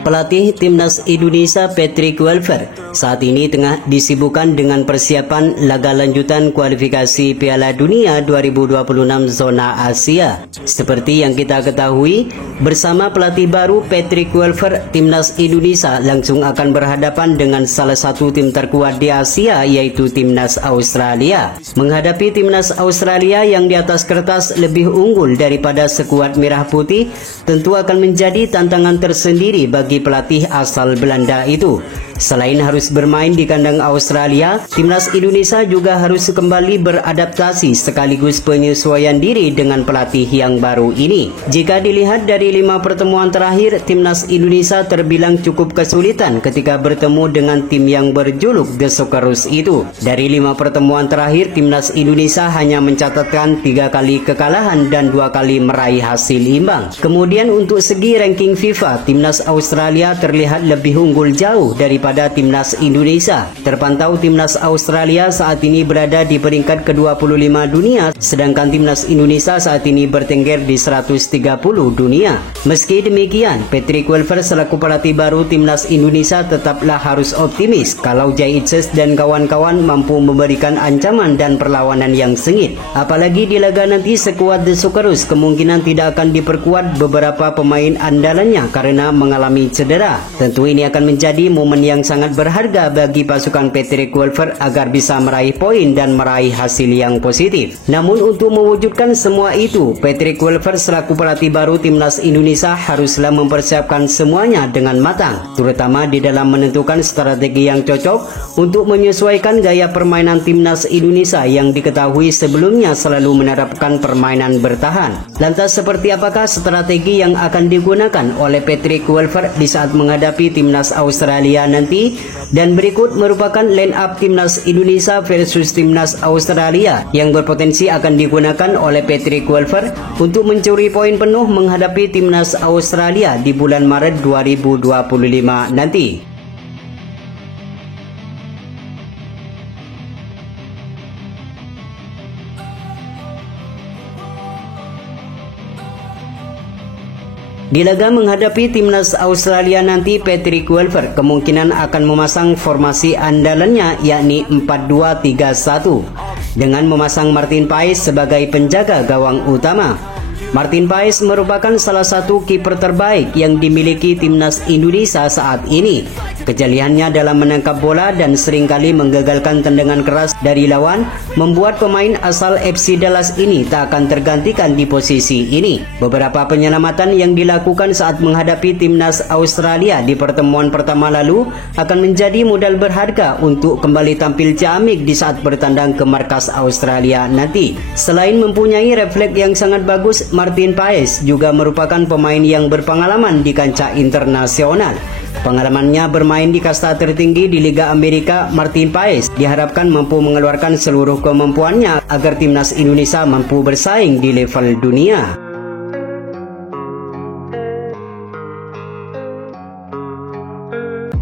Pelatih Timnas Indonesia Patrick Kluivert saat ini tengah disibukkan dengan persiapan laga lanjutan kualifikasi Piala Dunia 2026 zona Asia. Seperti yang kita ketahui, bersama pelatih baru Patrick Kluivert, Timnas Indonesia langsung akan berhadapan dengan salah satu tim terkuat di Asia, yaitu Timnas Australia. Menghadapi Timnas Australia yang di atas kertas lebih unggul daripada skuad merah putih, tentu akan menjadi tantangan tersendiri bagi pelatih asal Belanda itu. Selain harus bermain di kandang Australia, Timnas Indonesia juga harus kembali beradaptasi sekaligus penyesuaian diri dengan pelatih yang baru ini. Jika dilihat dari 5 pertemuan terakhir, Timnas Indonesia terbilang cukup kesulitan ketika bertemu dengan tim yang berjuluk The Socceroos itu. Dari 5 pertemuan terakhir, Timnas Indonesia hanya mencatatkan 3 kali kekalahan dan 2 kali meraih hasil imbang. Kemudian untuk segi ranking FIFA, Timnas Australia terlihat lebih unggul jauh daripada Timnas Indonesia. Terpantau Timnas Australia saat ini berada di peringkat ke-25 dunia, sedangkan Timnas Indonesia saat ini bertengger di 130 dunia. Meski demikian, Patrick Kluivert selaku pelatih baru Timnas Indonesia tetaplah harus optimis kalau Jay Itzes dan kawan-kawan mampu memberikan ancaman dan perlawanan yang sengit. Apalagi di laga nanti skuad The Socceroos kemungkinan tidak akan diperkuat beberapa pemain andalannya karena mengalami cedera. Tentu ini akan menjadi momen yang sangat berharga bagi pasukan Patrick Kluivert agar bisa meraih poin dan meraih hasil yang positif. Namun untuk mewujudkan semua itu, Patrick Kluivert selaku pelatih baru Timnas Indonesia haruslah mempersiapkan semuanya dengan matang, terutama di dalam menentukan strategi yang cocok untuk menyesuaikan gaya permainan Timnas Indonesia yang diketahui sebelumnya selalu menerapkan permainan bertahan. Lantas seperti apakah strategi yang akan digunakan oleh Patrick Kluivert di saat menghadapi Timnas Australia nanti? Dan berikut merupakan line up Timnas Indonesia versus Timnas Australia yang berpotensi akan digunakan oleh Patrick Kluivert untuk mencuri poin penuh menghadapi Timnas Australia di bulan Maret 2025 nanti. Di laga menghadapi Timnas Australia nanti, Patrick Kluivert kemungkinan akan memasang formasi andalannya yakni 4-2-3-1 dengan memasang Martin Paes sebagai penjaga gawang utama. Martin Paes merupakan salah satu kiper terbaik yang dimiliki Timnas Indonesia saat ini. Kejeliannya dalam menangkap bola dan seringkali menggagalkan tendangan keras dari lawan membuat pemain asal FC Dallas ini tak akan tergantikan di posisi ini. Beberapa penyelamatan yang dilakukan saat menghadapi Timnas Australia di pertemuan pertama lalu akan menjadi modal berharga untuk kembali tampil ciamik di saat bertandang ke markas Australia nanti. Selain mempunyai refleks yang sangat bagus, Martin Paes juga merupakan pemain yang berpengalaman di kancah internasional. Pengalamannya bermain di kasta tertinggi di Liga Amerika, Martin Paes diharapkan mampu mengeluarkan seluruh kemampuannya agar Timnas Indonesia mampu bersaing di level dunia.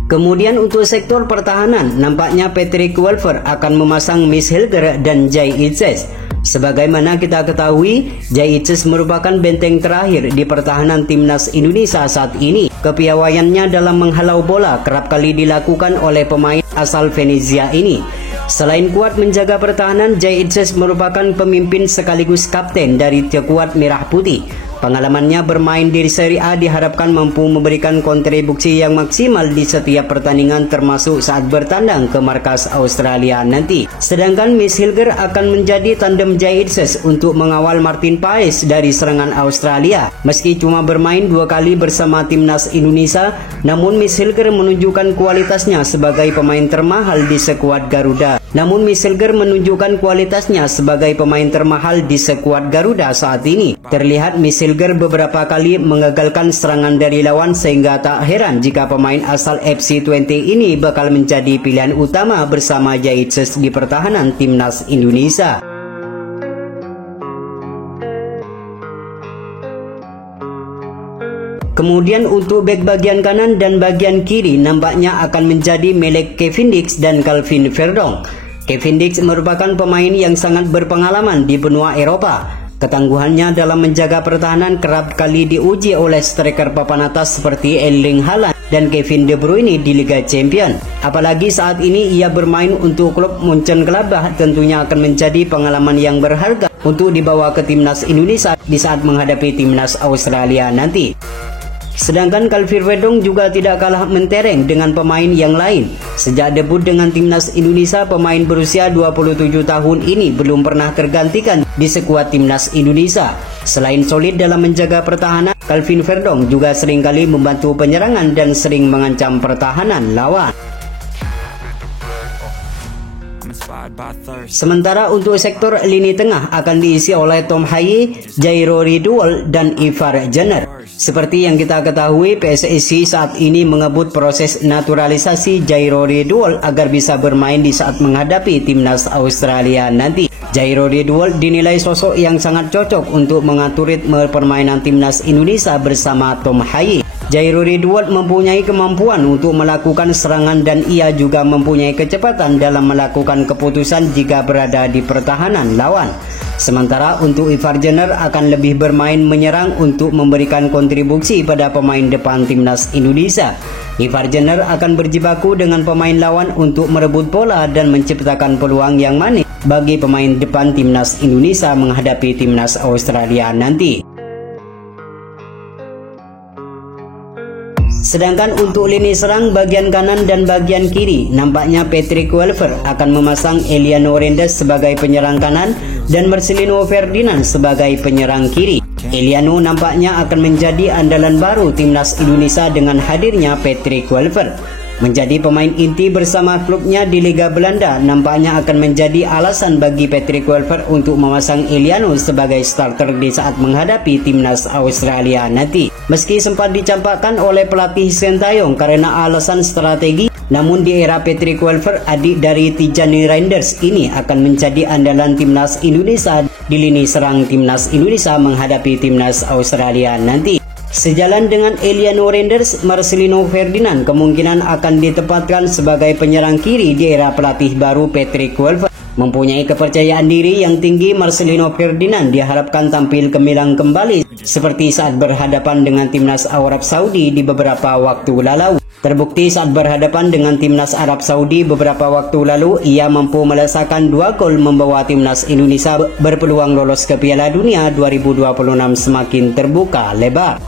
Kemudian untuk sektor pertahanan, nampaknya Patrick Kluivert akan memasang Mitch Hilger dan Jay Itzes. Sebagaimana kita ketahui, Jay Itzes merupakan benteng terakhir di pertahanan Timnas Indonesia saat ini. Kepiawaiannya dalam menghalau bola kerap kali dilakukan oleh pemain asal Venezia ini. Selain kuat menjaga pertahanan, Jay Itzes merupakan pemimpin sekaligus kapten dari skuad merah putih. Pengalamannya bermain di Serie A diharapkan mampu memberikan kontribusi yang maksimal di setiap pertandingan termasuk saat bertandang ke markas Australia nanti. Sedangkan Mitch Hilger akan menjadi tandem Jay Itzes untuk mengawal Martin Paes dari serangan Australia. Meski cuma bermain 2 kali bersama Timnas Indonesia, namun Mitch Hilger menunjukkan kualitasnya sebagai pemain termahal di skuad Garuda. saat ini. Terlihat Mitch Hilger beberapa kali mengagalkan serangan dari lawan sehingga tak heran jika pemain asal FC20 ini bakal menjadi pilihan utama bersama Jay Itzes di pertahanan Timnas Indonesia. Kemudian untuk bek bagian kanan dan bagian kiri nampaknya akan menjadi milik Kevin Dix dan Calvin Verdong. Kevin Dix merupakan pemain yang sangat berpengalaman di benua Eropa. Ketangguhannya dalam menjaga pertahanan kerap kali diuji oleh striker papan atas seperti Erling Haaland dan Kevin De Bruyne di Liga Champions. Apalagi saat ini ia bermain untuk klub Mönchengladbach, tentunya akan menjadi pengalaman yang berharga untuk dibawa ke timnas Indonesia di saat menghadapi timnas Australia nanti. Sedangkan Calvin Verdong juga tidak kalah mentereng dengan pemain yang lain. Sejak debut dengan timnas Indonesia, pemain berusia 27 tahun ini belum pernah tergantikan di skuad timnas Indonesia. Selain solid dalam menjaga pertahanan, Calvin Verdong juga seringkali membantu penyerangan dan sering mengancam pertahanan lawan. Sementara untuk sektor lini tengah akan diisi oleh Tom Haye, Jairo Ridwell, dan Ivar Jenner. Seperti yang kita ketahui, PSSI saat ini mengebut proses naturalisasi Jairo Ridwell agar bisa bermain di saat menghadapi timnas Australia nanti. Jairo Ridwell dinilai sosok yang sangat cocok untuk mengatur ritme permainan timnas Indonesia bersama Tom Haye. Jairo Ridwell mempunyai kemampuan untuk melakukan serangan dan ia juga mempunyai kecepatan dalam melakukan keputusan jika berada di pertahanan lawan. Sementara untuk Ivar Jenner akan lebih bermain menyerang untuk memberikan kontribusi pada pemain depan timnas Indonesia. Ivar Jenner akan berjibaku dengan pemain lawan untuk merebut bola dan menciptakan peluang yang manis bagi pemain depan timnas Indonesia menghadapi timnas Australia nanti. Sedangkan untuk lini serang bagian kanan dan bagian kiri, nampaknya Patrick Kluivert akan memasang Emiliano Renders sebagai penyerang kanan dan Marcelino Ferdinand sebagai penyerang kiri. Emiliano nampaknya akan menjadi andalan baru timnas Indonesia dengan hadirnya Patrick Kluivert. Menjadi pemain inti bersama klubnya di Liga Belanda nampaknya akan menjadi alasan bagi Patrick Kluivert untuk memasang Emiliano sebagai starter di saat menghadapi timnas Australia nanti. Meski sempat dicampakkan oleh pelatih Sintayong karena alasan strategi, namun di era Patrick Kluivert, adik dari Tijani Reinders ini akan menjadi andalan timnas Indonesia di lini serang timnas Indonesia menghadapi timnas Australia nanti. Sejalan dengan Emiliano Renders, Marcelino Ferdinand kemungkinan akan ditempatkan sebagai penyerang kiri di era pelatih baru Patrick Kluivert. Mempunyai kepercayaan diri yang tinggi, Marcelino Ferdinand diharapkan tampil gemilang kembali seperti saat berhadapan dengan timnas Arab Saudi di beberapa waktu lalu. Terbukti saat berhadapan dengan timnas Arab Saudi beberapa waktu lalu, ia mampu melesakkan 2 gol membawa timnas Indonesia berpeluang lolos ke Piala Dunia 2026 semakin terbuka lebar.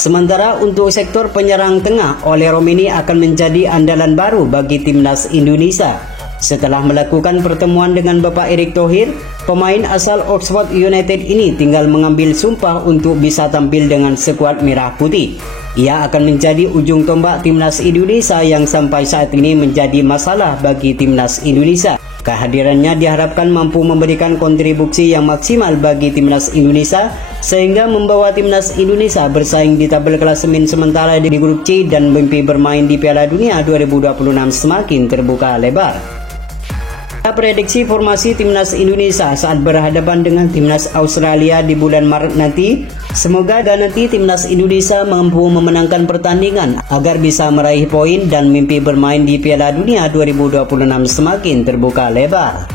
Sementara untuk sektor penyerang tengah, Ole Romeni akan menjadi andalan baru bagi timnas Indonesia. Setelah melakukan pertemuan dengan Bapak Erick Thohir, pemain asal Oxford United ini tinggal mengambil sumpah untuk bisa tampil dengan skuad merah putih. Ia akan menjadi ujung tombak timnas Indonesia yang sampai saat ini menjadi masalah bagi timnas Indonesia. Kehadirannya diharapkan mampu memberikan kontribusi yang maksimal bagi timnas Indonesia sehingga membawa timnas Indonesia bersaing di tabel klasemen sementara di grup C dan mimpi bermain di Piala Dunia 2026 semakin terbuka lebar. Prediksi formasi timnas Indonesia saat berhadapan dengan timnas Australia di bulan Maret nanti, semoga nanti timnas Indonesia mampu memenangkan pertandingan agar bisa meraih poin dan mimpi bermain di Piala Dunia 2026 semakin terbuka lebar.